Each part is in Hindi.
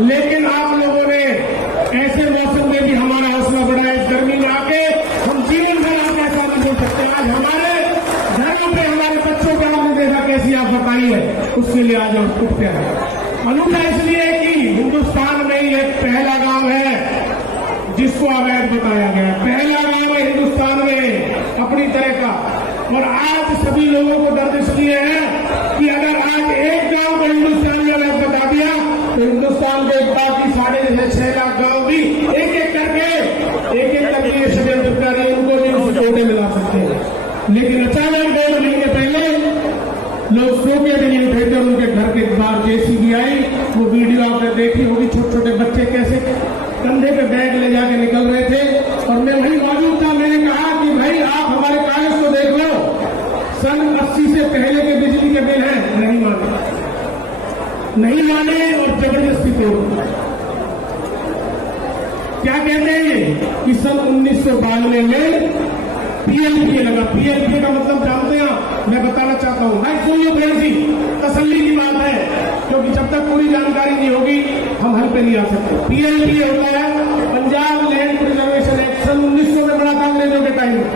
लेकिन आप लोगों ने ऐसे मौसम में भी हमारा हौसला बढ़ाया। इस गर्मी में आके हम जीवन भर आपका ऐसा नहीं बोल सकते। आज हमारे घरों पे हमारे बच्चों को आपने देखा कैसी आप बताई है, उसके लिए आज हम उठते हैं। अनूठा इसलिए कि हिंदुस्तान में ये पहला गांव है जिसको अवैध बताया गया, पहला गांव है हिंदुस्तान में अपनी तरह का। और आज सभी लोगों को दर्द इसलिए है कि अगर आज एक गांव को हिंदुस्तान में अवैध बता दिया तो हिंदुस्तान के बाकी 6.5 लाख गांव भी एक एक करके ये षड्यंत्रकारी उनको भी उस कोटे मिला सकते हैं। लेकिन अचानक 2 महीने पहले लोग सोके भी नहीं उठे थे, उनके घर के बाहर जेसीबी आई। वो वीडियो आपने देखी होगी, छोटे छोटे बच्चे कैसे कंधे पे बैग ले जाके निकल रहे थे। और मैं वहीं मौजूद था। मैंने कहा कि भाई आप हमारे कागज को देख लो, सन 80 से पहले के बिजली के बिल हैं। नहीं माने और जबरदस्ती तोड़। क्या कहते हैं ये कि सन 1992 में पीएलपी लगा। पीएलपी का मतलब जानते हैं आप? मैं बताना चाहता हूं। मैं सुनिए फ्रेंड्स, तसल्ली की बात है, क्योंकि जब तक पूरी जानकारी नहीं होगी हम हल पे नहीं आ सकते। पीएलपी होता है पंजाब लैंड प्रिजर्वेशन एक्ट, सन 1900 में बना था अंग्रेजों के टाइम में।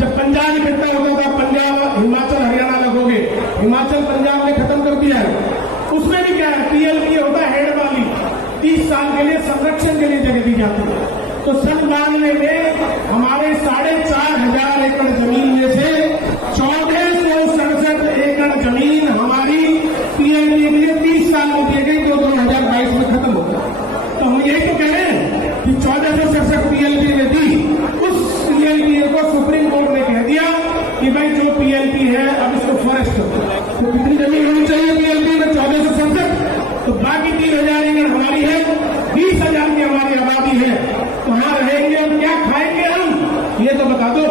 जब पंजाब इकट्ठा होता था, पंजाब हिमाचल हरियाणा लगोगे, हिमाचल पंजाब ने खत्म कर दिया है। उसमें भी क्या है, पीएलपी होता है हेड वाली, 30 साल के लिए संरक्षण के लिए जगह दी जाती है। तो सन 92 में हमारे 4,500 एकड़ जमीन में से 1467 एकड़ जमीन हमारी पीएलपी के लिए 30 साल में दी गई, जो 2022 में खत्म होगा। तो हम यही तो कह रहे हैं कि 1467 पीएलपी ने दी। उस पीएलपी को सुप्रीम कोर्ट ने कह दिया कि भाई जो पीएलपी है अब इसको फॉरेस्ट तो कितनी जमीन होनी चाहिए पीएलपी में? 1467। तो बाकी 3,000 एकड़ हमारी है, 20,000 की हमारी आबादी है। कहाँ रहेंगे और क्या खाएंगे हम, ये तो बता दो।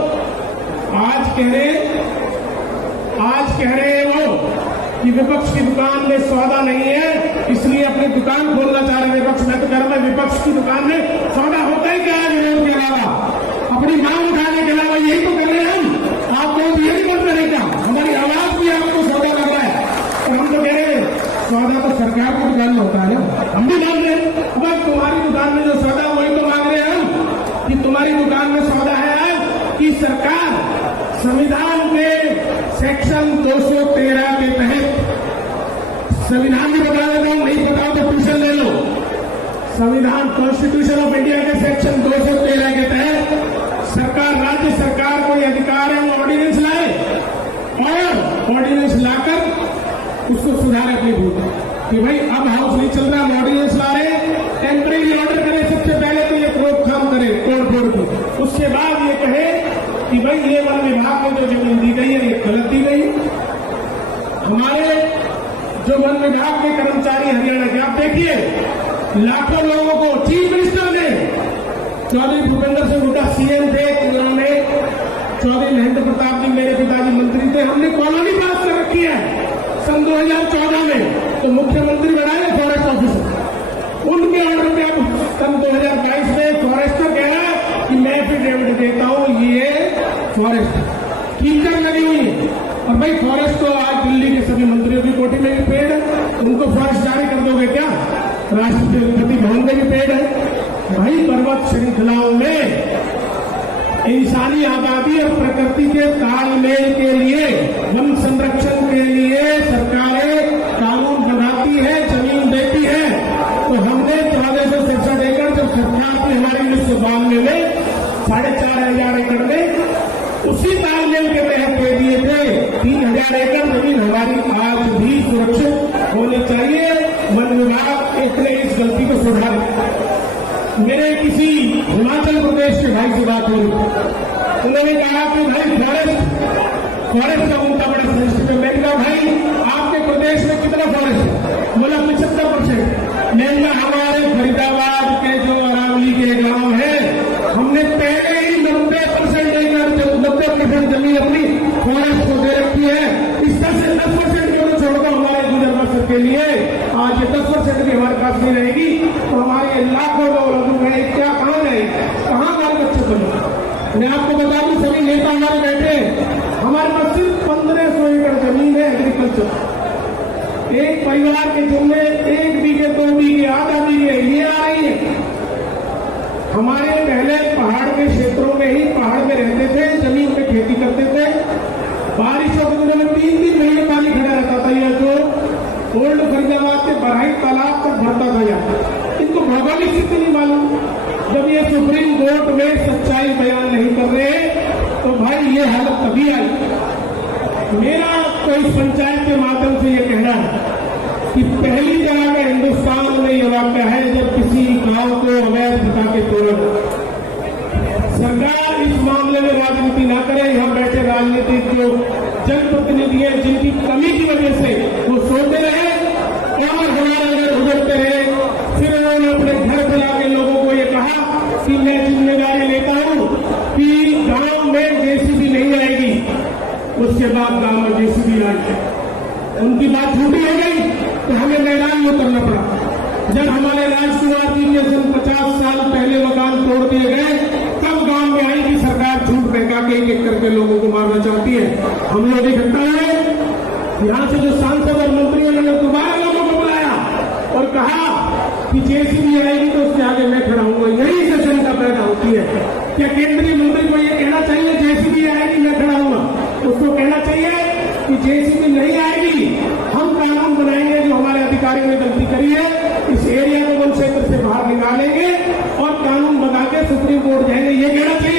आज कह रहे वो कि विपक्ष की दुकान में सौदा नहीं है, इसलिए अपनी दुकान खोलना चाह रहे विपक्ष। मैं तो कह रहा हूं विपक्ष की दुकान में सौदा होता ही क्या है विरोध के अलावा, अपनी मांग उठाने के अलावा? यही तो कर रहे हैं हम। आप लोग ये नहीं बोल रहे क्या? हमारी आवाज भी आपको सौदा लग रहा है। और हम तो कह रहे हैं सौदा तो सरकार की दुकान में होता है ना, हम भी मांग रहे हैं। अब तुम्हारी दुकान में जो सौदा वही तो मांग रहे हैं हम कि तुम्हारी दुकान में सौदा है कि सरकार संविधान के सेक्शन 213 के तहत, संविधान भी बता देता हूं, नहीं बताओ तो ट्यूशन ले लो। संविधान कॉन्स्टिट्यूशन ऑफ इंडिया के सेक्शन 213 के तहत सरकार, राज्य सरकार को यह अधिकार है ऑर्डिनेंस लाए और ऑर्डिनेंस लाकर उसको सुधारे अपनी भूल कि भाई अब हाउस नहीं चल रहा, ऑर्डिनेंस ला रहे, टेम्परेरी ऑर्डर करे। सबसे पहले तो ये रोकथाम करे तोड़ की, उसके बाद ये कहे कि भाई ये वन विभाग को जो जमीन दी गई है ये गलत दी गई। हमारे जो वन विभाग के कर्मचारी हरियाणा के, आप देखिए लाखों लोगों को चीफ मिनिस्टर ने, चौधरी भूपेंद्र सिंह हुड्डा सीएम थे, उन्होंने चौधरी महेंद्र प्रताप जी मेरे पिताजी मंत्री थे, हमने कॉलोनी पास कर रखी है सन 2014 में। तो मुख्यमंत्री बनाए फॉरेस्ट ऑफिसर, उनके ऑर्डर पे अब सन 2022 में फॉरेस्टर कह रहा है कि मैं एफिडेविट देता हूं ये फॉरेस्ट कीचड़ लगी हुई है। और भाई फॉरेस्ट तो आज दिल्ली के सभी मंत्रियों की कोठी में भी पेड़ है, उनको फॉरेस्ट जारी कर दोगे क्या? राष्ट्रपति भवन में भी पेड़ है। भाई पर्वत श्रृंखलाओं में इंसानी आबादी और प्रकृति के तालमेल के लिए, वन संरक्षण के लिए सरकारें कानून बनाती है, जमीन देती है। तो हमने 1467 एकड़ जब सरकार ने हमारी 1992 में 4,500 एकड़ में उसी तालमेल के तहत दे दिए थे। 3,000 एकड़ जमीन हमारी आज भी सुरक्षित होनी चाहिए। वन विभाग इतने इस गलती को सुधारे। मेरे किसी हिमाचल प्रदेश के भाई से बात हुई, उन्होंने कहा कि भाई फॉरेस्ट का मुद्दा बड़ा सेंसिटिव है। मैंने कहा भाई आपके प्रदेश में कितना फॉरेस्ट है? बोला 75%। मैंने कहा हमारे फरीदाबाद के जो अरावली के गांव है, हमने पहले ही 90% एकड़ 90% जमीन अपनी फॉरेस्ट को दे रखी है। इसका से 10% क्यों छोड़कर हमारे गुजर बसर के लिए आज ये 10% भी हमारे पास नहीं रहेगी तो हमारे लाखों लोग हैं, क्या कहां जाएगी, कहां हमारे बच्चे बने? मैं आपको बता दूं सभी नेता हमारे बैठे, हमारे पास सिर्फ 1500 एकड़ जमीन है एग्रीकल्चर। एक परिवार के जिनमें 1 बीघे 2 बीघे आधे हमारे पहले पहाड़ के क्षेत्रों में ही पहाड़ में रहते थे, जमीन पे खेती करते थे। बारिशों के दिनों में 3-3 महीने पानी खड़ा रहता था। यह जो ओल्ड फरीदाबाद के बरहाई तालाब तक भरता था यहाँ। इनको भौगोलिक स्थिति नहीं मालूम। जब ये सुप्रीम कोर्ट में सच्चाई बयान नहीं कर रहे तो भाई ये हालत तभी आई। मेरा तो इस पंचायत के माध्यम से ये कहना है कि पहली जगह का हिंदुस्तान में यह वाक्य है जब किसी गांव को अवैध बता के तोड़ा। सरकार इस मामले में राजनीति ना करे। यहाँ बैठे राजनीतिक जो जनप्रतिनिधि है, जिनकी कमी की वजह से वो सोते रहे और हमारा अगर उजड़ते रहे। फिर उन्होंने अपने घर बुला के लोगों को ये कहा कि मैं जिम्मेदारी लेता हूं कि गांव में जेसीबी नहीं आएगी। उसके बाद गांव में जेसीबी आई। उनकी बात झूठी हो गई तो हमें मैदान में उतरना पड़ा। जब हमारे राजकुमार जी के 50 साल पहले मकान तोड़ दिए गए तब गांव में आई कि सरकार झूठ फेंका के एक-एक करके लोगों को मारना चाहती है। हम लोग इकट्ठा है, यहां से जो सांसद और मंत्री उन्होंने दोबारा लोगों को बुलाया और कहा कि जेसीबी आएगी तो उसके आगे मैं खड़ा हूंगा। यही से शंका पैदा होती है। क्या केंद्रीय मंत्री को यह कहना चाहिए जेसीबी आएगी मैं खड़ा हूंगा? उसको कहना चाहिए कि जेसीबी नहीं आएगी, हम कानून बनाएंगे। जो हमारे अधिकारियों ने गलती करी है इस एरिया को वन क्षेत्र से बाहर निकालेंगे और कानून बना के सुप्रीम कोर्ट जाएंगे। ये कहना चाहिए।